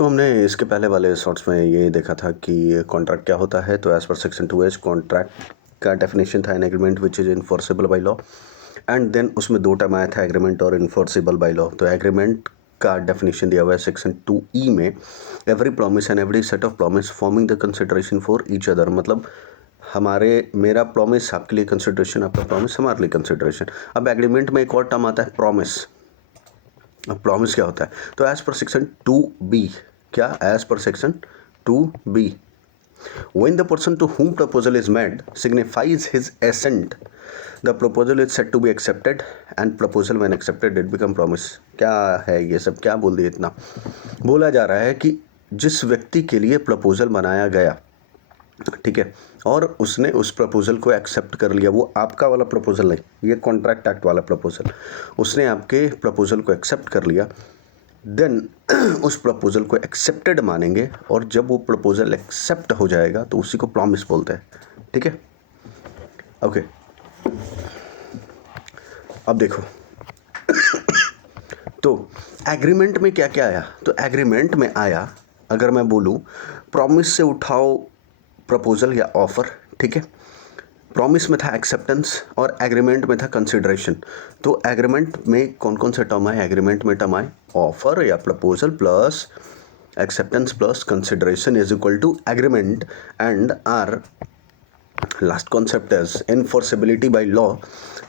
हमने इसके पहले वाले शॉर्ट्स में ये देखा था कि कॉन्ट्रैक्ट क्या होता है। तो as per section 2H contract का डेफिनेशन था an agreement which is enforceable by law, and then उसमें दो टर्म आया था एग्रीमेंट और इन्फोर्सेबल बाय लॉ। तो एग्रीमेंट का डेफिनेशन दिया हुआ है सेक्शन 2E में, every promise and every set of promise forming the consideration for each other. मतलब मेरा प्रॉमिस आपके लिए कंसिडरेशन, आपका प्रॉमिस हमारे लिए कंसिडरेशन। अब एग्रीमेंट में एक और टर्म आता है प्रॉमिस। अब प्रॉमिस क्या होता है? तो एज पर सेक्शन 2B, क्या as per section 2B, when the person to whom proposal is made signifies his assent, the proposal is said to be accepted, and proposal when accepted it become promise। क्या है ये सब, क्या बोल दिया? इतना बोला जा रहा है कि जिस व्यक्ति के लिए प्रपोजल बनाया गया, ठीक है, और उसने उस प्रपोजल को एक्सेप्ट कर लिया, वो आपका वाला प्रपोजल नहीं, ये कॉन्ट्रैक्ट एक्ट वाला प्रपोजल, उसने आपके प्रपोजल को एक्सेप्ट कर लिया, देन उस प्रपोजल को एक्सेप्टेड मानेंगे, और जब वो प्रपोजल एक्सेप्ट हो जाएगा तो उसी को प्रॉमिस बोलते हैं। ठीक है, ओके। अब देखो तो एग्रीमेंट में क्या क्या आया? तो एग्रीमेंट में आया, अगर मैं बोलूँ, प्रॉमिस से उठाओ प्रपोजल या ऑफ़र, ठीक है। प्रॉमिस में था एक्सेप्टेंस और एग्रीमेंट में था कंसिडरेशन। तो एग्रीमेंट में कौन कौन से टर्म आए? एग्रीमेंट में टर्म आए ऑफर या proposal plus acceptance plus consideration is equal to agreement, and our last concept is enforceability by law.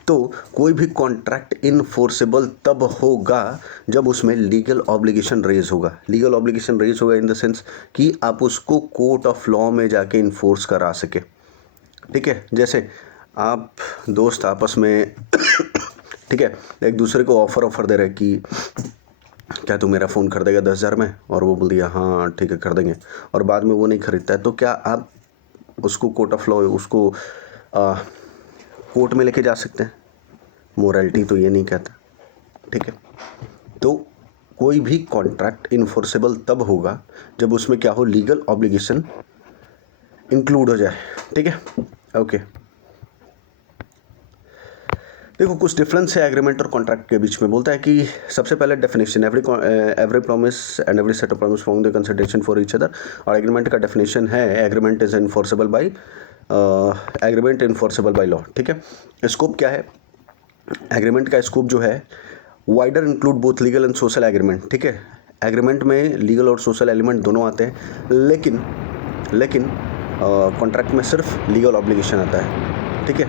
तो कोई भी कॉन्ट्रैक्ट इनफोर्सेबल तब होगा जब उसमें लीगल ऑब्लिगेशन रेज होगा। लीगल ऑब्लिगेशन रेज होगा इन द सेंस कि आप उसको कोर्ट ऑफ लॉ में जाके इन्फोर्स करा सके। ठीक है, जैसे आप दोस्त आपस में ठीक है, एक दूसरे को ऑफ़र दे रहे कि क्या तू मेरा फ़ोन खरीदेगा 10,000 में, और वो बोल दिया हाँ ठीक है कर देंगे, और बाद में वो नहीं खरीदता है, तो क्या आप उसको कोर्ट ऑफ लॉ, उसको कोर्ट में लेके जा सकते हैं? मोरालिटी तो ये नहीं कहता। ठीक है, तो कोई भी कॉन्ट्रैक्ट इन्फोर्सेबल तब होगा जब उसमें क्या हो, लीगल ऑब्लिगेशन इंक्लूड हो जाए। ठीक है, ओके। देखो कुछ डिफरेंस है एग्रीमेंट और कॉन्ट्रैक्ट के बीच में। बोलता है कि सबसे पहले definition, every promise and every set of promise forming the consideration for each other. और एग्रीमेंट का डेफिनेशन है agreement is enforceable by law. ठीक है, स्कोप क्या है? एग्रीमेंट का स्कोप जो है wider include both legal and social agreement. ठीक है, एग्रीमेंट में लीगल और सोशल एलिमेंट दोनों आते हैं, लेकिन कॉन्ट्रैक्ट में सिर्फ लीगल ऑब्लिगेशन आता है। ठीक है,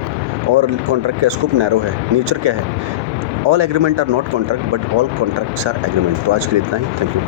और कॉन्ट्रैक्ट का स्कोप नैरो है। नेचर क्या है? All agreement are not contract but all contracts are agreement. तो आज के लिए इतना ही, थैंक यू।